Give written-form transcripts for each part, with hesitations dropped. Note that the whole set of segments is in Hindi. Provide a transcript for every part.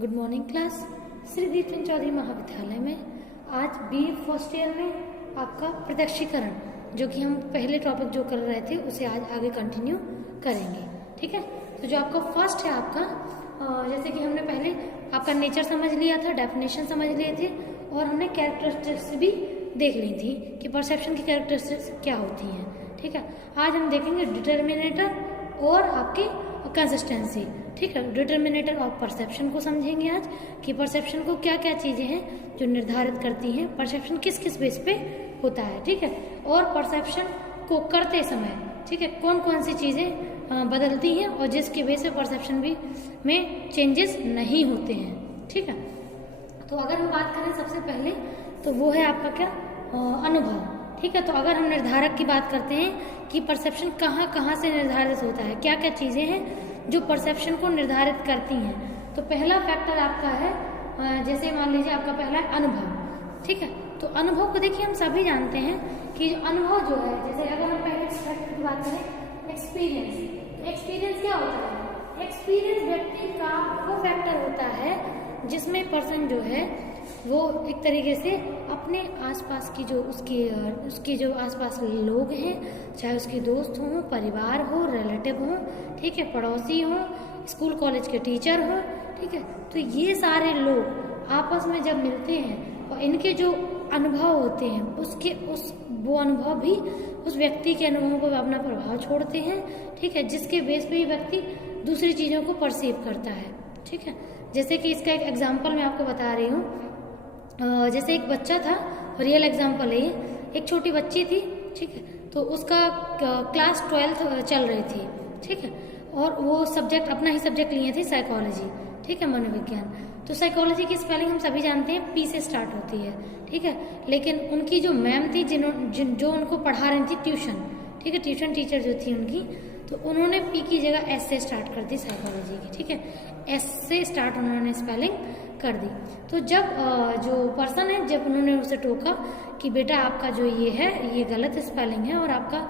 Good morning class. Shri Deepchand Chaudhary महाविद्यालय में आज बी फर्स्ट ईयर में आपका प्रत्यक्षीकरण, जो कि हम पहले टॉपिक जो कर रहे थे उसे आज आगे कंटिन्यू करेंगे। ठीक है, तो जो आपका फर्स्ट है आपका जैसे कि हमने पहले आपका नेचर समझ लिया था, डेफिनेशन समझ लिए थे और हमने कैरेक्टरिस्टिक्स भी देख ली थी कि परसेप्शन की कैरेक्टरिस्टिक्स क्या होती हैं। ठीक है, आज हम देखेंगे डिटर्मिनेटर और आपकी कंसिस्टेंसी। ठीक है, डिटर्मिनेटर ऑफ परसेप्शन को समझेंगे आज कि परसेप्शन को क्या क्या चीजें हैं जो निर्धारित करती हैं, परसेप्शन किस किस बेस पे होता है। ठीक है, और परसेप्शन को करते समय ठीक है कौन कौन सी चीजें बदलती हैं और जिसकी बेस पे परसेप्शन भी में चेंजेस नहीं होते हैं। ठीक है, तो अगर हम बात करें सबसे पहले तो वो है आपका क्या अनुभव। ठीक है, तो अगर हम निर्धारक की बात करते हैं कि परसेप्शन कहाँ कहाँ से निर्धारित होता है, क्या क्या चीजें हैं जो परसेप्शन को निर्धारित करती हैं, तो पहला फैक्टर आपका है जैसे मान लीजिए आपका पहला है अनुभव। ठीक है, तो अनुभव को देखिए हम सभी जानते हैं कि अनुभव जो है, जैसे अगर हम पहले फैक्टर की बात करें एक्सपीरियंस, एक्सपीरियंस क्या होता है? एक्सपीरियंस व्यक्ति का वो फैक्टर होता है जिसमें पर्सन जो है वो एक तरीके से अपने आसपास की जो उसके जो आसपास लोग हैं, चाहे उसके दोस्त हों, परिवार हो, रिलेटिव हो, ठीक है, पड़ोसी हो, स्कूल कॉलेज के टीचर हो, ठीक है, तो ये सारे लोग आपस में जब मिलते हैं और इनके जो अनुभव होते हैं वो अनुभव भी उस व्यक्ति के अनुभवों पर अपना प्रभाव छोड़ते हैं। ठीक है, जिसके बेस पे ही व्यक्ति दूसरी चीजों को परसीव करता है। ठीक है, जैसे कि इसका एक एग्जाम्पल मैं आपको बता रही हूँ। जैसे एक बच्चा था, रियल एग्जाम्पल है ये, एक छोटी बच्ची थी। ठीक है, तो उसका क्लास 12 चल रही थी। ठीक है, और वो सब्जेक्ट अपना ही सब्जेक्ट लिए थे साइकोलॉजी। ठीक है, मनोविज्ञान। तो साइकोलॉजी की स्पेलिंग हम सभी जानते हैं पी से स्टार्ट होती है। ठीक है, लेकिन उनकी जो मैम थी जो उनको पढ़ा रही थी ट्यूशन, ठीक है, ट्यूशन टीचर जो थी उनकी, तो उन्होंने पी की जगह एस से स्टार्ट कर दी साइकोलॉजी की। ठीक है, एस से स्टार्ट उन्होंने स्पेलिंग कर दी। तो जब जो पर्सन है, जब उन्होंने उसे टोका कि बेटा आपका जो ये है ये गलत स्पेलिंग है और आपका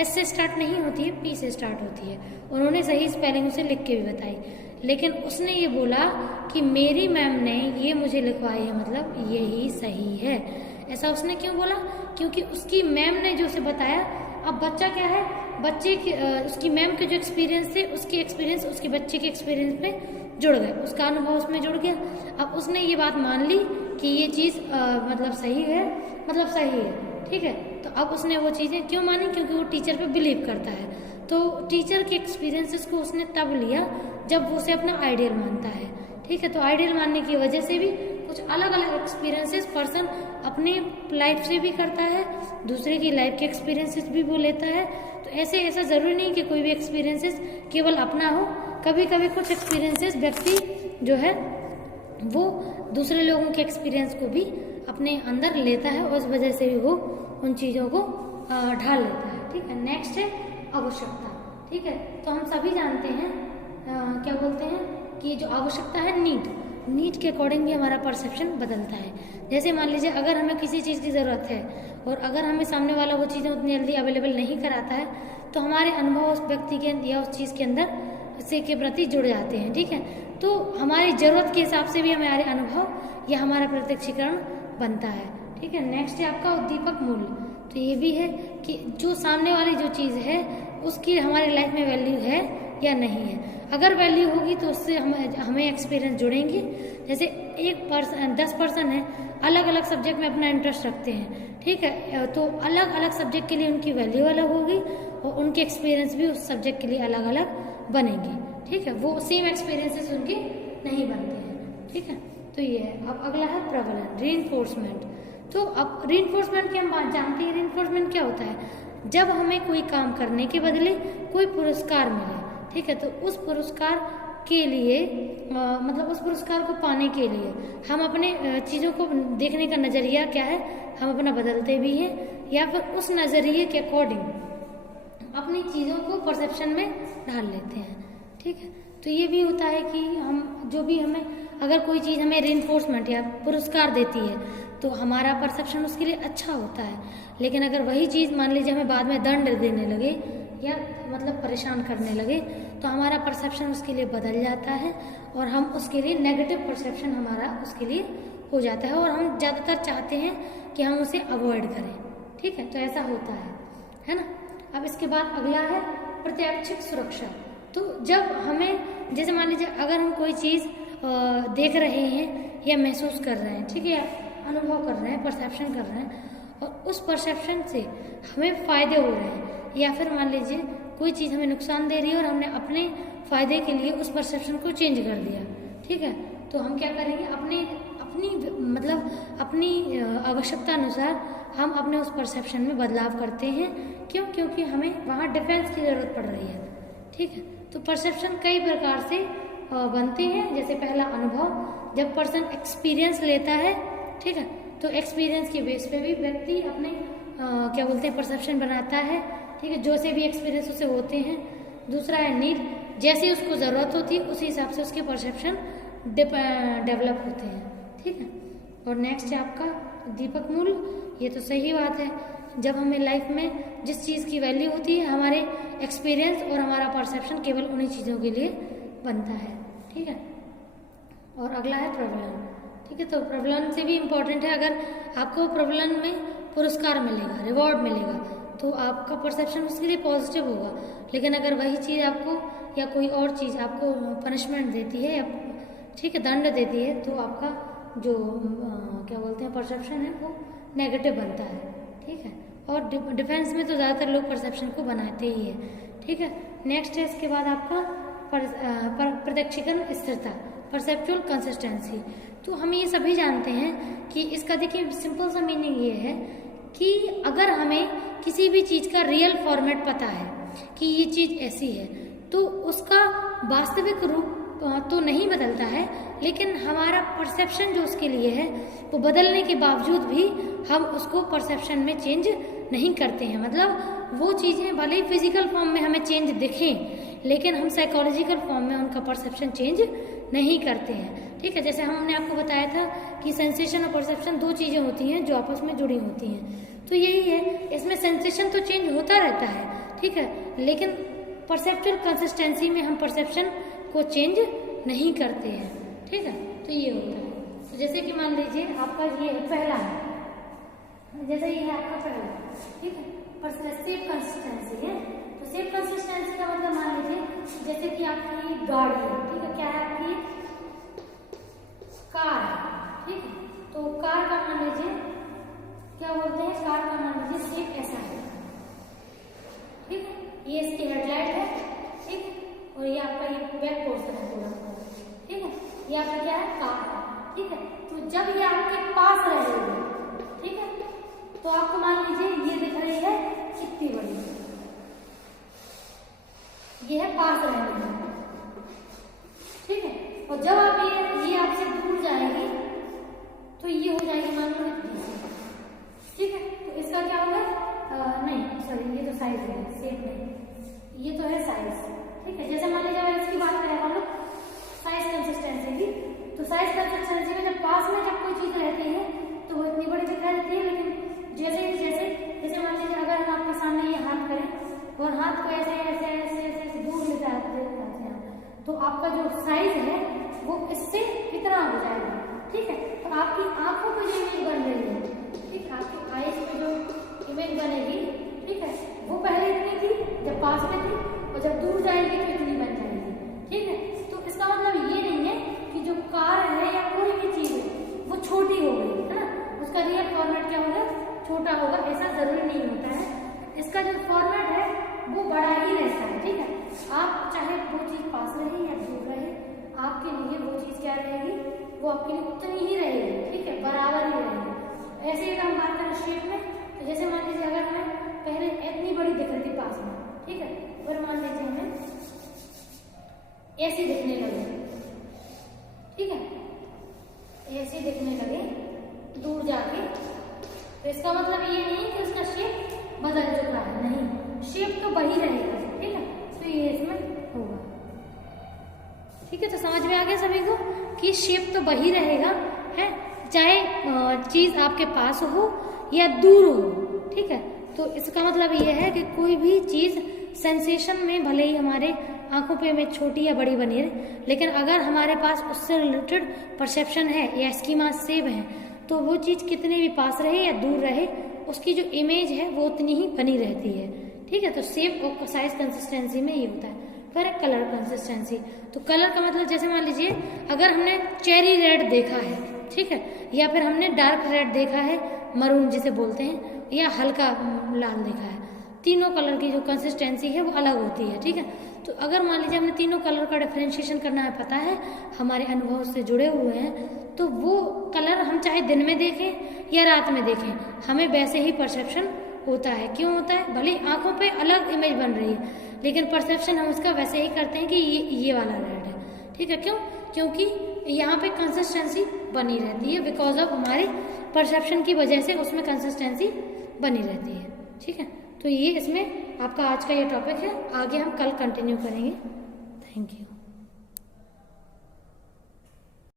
एस से स्टार्ट नहीं होती है, पी से स्टार्ट होती है, उन्होंने सही स्पेलिंग उसे लिख के भी बताई, लेकिन उसने ये बोला कि मेरी मैम ने ये मुझे लिखवाई है, मतलब यही सही है। ऐसा उसने क्यों बोला? क्योंकि उसकी मैम ने जो उसे बताया। अब बच्चा क्या है, बच्चे की उसकी मैम के जो एक्सपीरियंस थे, उसके एक्सपीरियंस उसके बच्चे के एक्सपीरियंस में जुड़ गए, उसका अनुभव उसमें जुड़ गया। अब उसने ये बात मान ली कि ये चीज मतलब सही है, मतलब सही है। ठीक है, तो अब उसने वो चीजें क्यों मानी? क्योंकि वो टीचर पे बिलीव करता है। तो टीचर के एक्सपीरियंसेस को उसने तब लिया जब वो उसे अपना आइडियल मानता है। ठीक है, तो आइडियल मानने की वजह से भी कुछ अलग अलग एक्सपीरियंसेस पर्सन अपने लाइफ से भी करता है, दूसरे की लाइफ के एक्सपीरियंसेस भी वो लेता है। तो ऐसा जरूरी नहीं कि कोई भी एक्सपीरियंसेस केवल अपना हो, कभी कभी कुछ एक्सपीरियंसेस व्यक्ति जो है वो दूसरे लोगों के एक्सपीरियंस को भी अपने अंदर लेता है और उस वजह से भी वो उन चीजों को ढाल लेता है। ठीक है, नेक्स्ट है आवश्यकता। ठीक है, तो हम सभी जानते हैं क्या बोलते हैं कि जो आवश्यकता है नीड के अकॉर्डिंग भी हमारा परसेप्शन बदलता है। जैसे मान लीजिए अगर हमें किसी चीज़ की ज़रूरत है और अगर हमें सामने वाला वो चीज़ें उतनी जल्दी अवेलेबल नहीं कराता है, तो हमारे अनुभव उस व्यक्ति के या उस चीज़ के अंदर से के प्रति जुड़ जाते हैं। ठीक है, तो हमारी ज़रूरत के हिसाब से भी हमारे अनुभव या हमारा प्रत्यक्षीकरण बनता है। ठीक है, नेक्स्ट है आपका उद्दीपक मूल्य। तो ये भी है कि जो सामने वाली जो चीज़ है उसकी हमारी लाइफ में वैल्यू है या नहीं है। अगर वैल्यू होगी तो उससे हमें एक्सपीरियंस जुड़ेंगे। जैसे 10 पर्सन है, अलग अलग सब्जेक्ट में अपना इंटरेस्ट रखते हैं। ठीक है, तो अलग अलग सब्जेक्ट के लिए उनकी वैल्यू अलग होगी और उनके एक्सपीरियंस भी उस सब्जेक्ट के लिए अलग अलग बनेंगे। ठीक है, वो सेम एक्सपीरियंसेस उनके नहीं बनते हैं। ठीक है, तो ये है। अब अगला है प्रबलन, रीइंफोर्समेंट। तो अब रीइंफोर्समेंट की हम बात जानते हैं। रीइंफोर्समेंट क्या होता है? जब हमें कोई काम करने के बदले कोई पुरस्कार मिले, ठीक है, तो उस पुरस्कार के लिए मतलब उस पुरस्कार को पाने के लिए हम अपने चीज़ों को देखने का नज़रिया क्या है, हम अपना बदलते भी हैं या फिर उस नज़रिए के अकॉर्डिंग अपनी चीज़ों को परसेप्शन में ढाल लेते हैं। ठीक है, तो ये भी होता है कि हम जो भी हमें अगर कोई चीज़ हमें रीइंफोर्समेंट या पुरस्कार देती है तो हमारा परसेप्शन उसके लिए अच्छा होता है। लेकिन अगर वही चीज़ मान लीजिए हमें बाद में दंड देने लगे या मतलब परेशान करने लगे, तो हमारा परसेप्शन उसके लिए बदल जाता है और हम उसके लिए नेगेटिव परसेप्शन हमारा उसके लिए हो जाता है और हम ज़्यादातर चाहते हैं कि हम उसे अवॉइड करें। ठीक है, तो ऐसा होता है ना। अब इसके बाद अगला है प्रत्यक्षिक सुरक्षा। तो जब हमें जैसे मान लीजिए अगर हम कोई चीज़ देख रहे हैं या महसूस कर रहे हैं, ठीक है, अनुभव कर रहे हैं, परसेप्शन कर रहे हैं और उस परसेप्शन से हमें फ़ायदे हो रहे हैं, या फिर मान लीजिए कोई चीज़ हमें नुकसान दे रही है और हमने अपने फ़ायदे के लिए उस परसेप्शन को चेंज कर दिया, ठीक है, तो हम क्या करेंगे, अपनी आवश्यकता अनुसार हम अपने उस परसेप्शन में बदलाव करते हैं। क्यों? क्योंकि हमें वहाँ डिफेंस की ज़रूरत पड़ रही है। ठीक है, तो परसेप्शन कई प्रकार से बनते हैं। जैसे पहला अनुभव, जब पर्सन एक्सपीरियंस लेता है, ठीक है, तो एक्सपीरियंस के बेस पे भी व्यक्ति अपने क्या बोलते हैं परसेप्शन बनाता है। ठीक है, जो से भी एक्सपीरियंस उसे होते हैं। दूसरा है नीड, जैसे उसको ज़रूरत होती है उसी हिसाब से उसके परसेप्शन डेवलप होते हैं। ठीक है, और नेक्स्ट है आपका दीपक मूल। ये तो सही बात है, जब हमें लाइफ में जिस चीज़ की वैल्यू होती है, हमारे एक्सपीरियंस और हमारा परसेप्शन केवल उन्हीं चीज़ों के लिए बनता है। ठीक है, और अगला है प्रबलन। ठीक है, तो प्रबलन से भी इम्पोर्टेंट है। अगर आपको प्रबलन में पुरस्कार मिलेगा, रिवॉर्ड मिलेगा, तो आपका परसेप्शन उसके लिए पॉजिटिव होगा। लेकिन अगर वही चीज़ आपको या कोई और चीज़ आपको पनिशमेंट देती है या ठीक है दंड देती है, तो आपका जो क्या बोलते हैं परसेप्शन है वो नेगेटिव बनता है। ठीक है, और डिफेंस में तो ज़्यादातर लोग परसेप्शन को बनाते ही है। ठीक है, नेक्स्ट है इसके बाद आपका प्रत्यक्षीकरण स्थिरता, परसेप्चुअल कंसिस्टेंसी। तो हम ये सभी जानते हैं कि इसका देखिए सिंपल सा मीनिंग ये है कि अगर हमें किसी भी चीज़ का रियल फॉर्मेट पता है कि ये चीज़ ऐसी है, तो उसका वास्तविक रूप तो नहीं बदलता है, लेकिन हमारा परसेप्शन जो उसके लिए है वो बदलने के बावजूद भी हम उसको परसेप्शन में चेंज नहीं करते हैं। मतलब वो चीज़ें भले ही फिजिकल फॉर्म में हमें चेंज दिखें, लेकिन हम साइकोलॉजिकल फॉर्म में उनका परसेप्शन चेंज नहीं करते हैं। ठीक है, जैसे हमने आपको बताया था कि सेंसेशन और परसेप्शन दो चीज़ें होती हैं जो आपस में जुड़ी होती हैं। तो यही है, इसमें सेंसेशन तो चेंज होता रहता है, ठीक है, लेकिन परसेप्चुअल कंसिस्टेंसी में हम परसेप्शन को चेंज नहीं करते हैं। ठीक है, तो ये होता है। तो जैसे कि मान लीजिए आपका ये पहला है, जैसे ये है आपका पहला, ठीक है, सेफ कंसिस्टेंसी है। तो सेफ कंसिस्टेंसी का मतलब मान लीजिए जैसे कि आपकी गाड़ी है, ठीक है, क्या है आपकी कार है, ठीक है, तो कार का मान लीजिए क्या बोलते हैं, कार का मान लीजिए सेफ ऐसा है, ठीक है, ये इसकी हेडलाइट है, ठीक है, और ये आपका ये बैक पोर्शन है पूरा, ठीक है, ये आपका क्या है कार है, ठीक है। तो जब ये आपके पास रहेगी, ठीक है, तो आपको मान लीजिए ये दिख रही है कितनी बड़ी, ये है पास रहने में, ठीक है, और जब आप ये आपसे दूर जाएगी तो ये हो जाएगी मान लो इतनी, ठीक है। तो इसका क्या होगा, नहीं सॉरी, ये तो साइज है, सेफ नहीं, ये तो है साइज, ठीक है। जैसे मान लीजिए अगर इसकी बात करें हम लोग साइज कंसिस्टेंसी की, तो साइज कंसिस्टेंसी में जब पास में जब कोई चीज रहती है तो वो इतनी बड़ी दिखाई देती है, लेकिन जैसे मान लीजिए अगर हम आपके सामने ये हाथ करें और हाथ को ऐसे ऐसे ऐसे ऐसे दूर ले जाते हैं, तो आपका जो साइज है वो इससे इतना हो जाएगा, ठीक है। तो आपकी आंखों पर जो इमेज बन रही है, ठीक, आपकी आईज में जो इमेज बनेगी, ठीक है, वो पहले इतनी थी जब पास में थी, और जब दूर जाएगी तो इतनी बन जाएगी, ठीक है। तो इसका मतलब ये नहीं है कि जो कार है या कोई भी चीज है वो छोटी हो गई है ना, उसका रियल फॉर्मेट क्या होगा, छोटा होगा, ऐसा जरूरी नहीं होता है। इसका जो फॉर्मेट है वो बड़ा ही रहता है, ठीक है। आप चाहे वो चीज पास रहे या दूर रहे, आपके लिए वो चीज क्या रहेगी, वो आपके लिए उतनी ही रहेगी, ठीक है, बराबर ही रहेगी। ऐसे ही हम बात करें शेप में, तो जैसे मान लीजिए अगर हमें पहले इतनी बड़ी दिख रही थी पास में, ठीक है, और मान लीजिए हमें ऐसी दिखने लगे, ठीक है, ऐसे दिखने लगे दूर जाके, तो इसका मतलब ये नहीं कि उसका शेप बदल चुका है, नहीं, शेप तो वही रहेगा, ठीक है। तो ये इसमें होगा, ठीक है। तो समझ में आ गया सभी को कि शेप तो वही रहेगा, है, चाहे चीज आपके पास हो या दूर हो, ठीक है। तो इसका मतलब ये है कि कोई भी चीज सेंसेशन में भले ही हमारे आंखों पे इमेज छोटी या बड़ी बनी रहे, लेकिन अगर हमारे पास उससे रिलेटेड परसेप्शन है या स्कीमा सेव है तो वो चीज़ कितने भी पास रहे या दूर रहे, उसकी जो इमेज है वो उतनी ही बनी रहती है। ठीक है, तो सेव और साइज कंसिस्टेंसी में ये होता है। फिर कलर कंसिस्टेंसी, तो कलर का मतलब जैसे मान लीजिए अगर हमने चेरी रेड देखा है, ठीक है, या फिर हमने डार्क रेड देखा है, मरून जिसे बोलते हैं, या हल्का लाल देखा है, तीनों कलर की जो कंसिस्टेंसी है वो अलग होती है। ठीक है, तो अगर मान लीजिए हमने तीनों कलर का डिफरेंशिएशन करना है, पता है, हमारे अनुभव से जुड़े हुए हैं, तो वो कलर हम चाहे दिन में देखें या रात में देखें, हमें वैसे ही परसेप्शन होता है। क्यों होता है? भले आंखों पे अलग इमेज बन रही है, लेकिन परसेप्शन हम उसका वैसे ही करते हैं कि ये वाला रेड है। ठीक है, क्यों? क्योंकि यहाँ पे कंसिस्टेंसी बनी रहती है, बिकॉज ऑफ हमारे परसेप्शन की वजह से उसमें कंसिस्टेंसी बनी रहती है। ठीक है, तो ये इसमें आपका आज का ये टॉपिक है, आगे हम कल कंटिन्यू करेंगे। Thank you.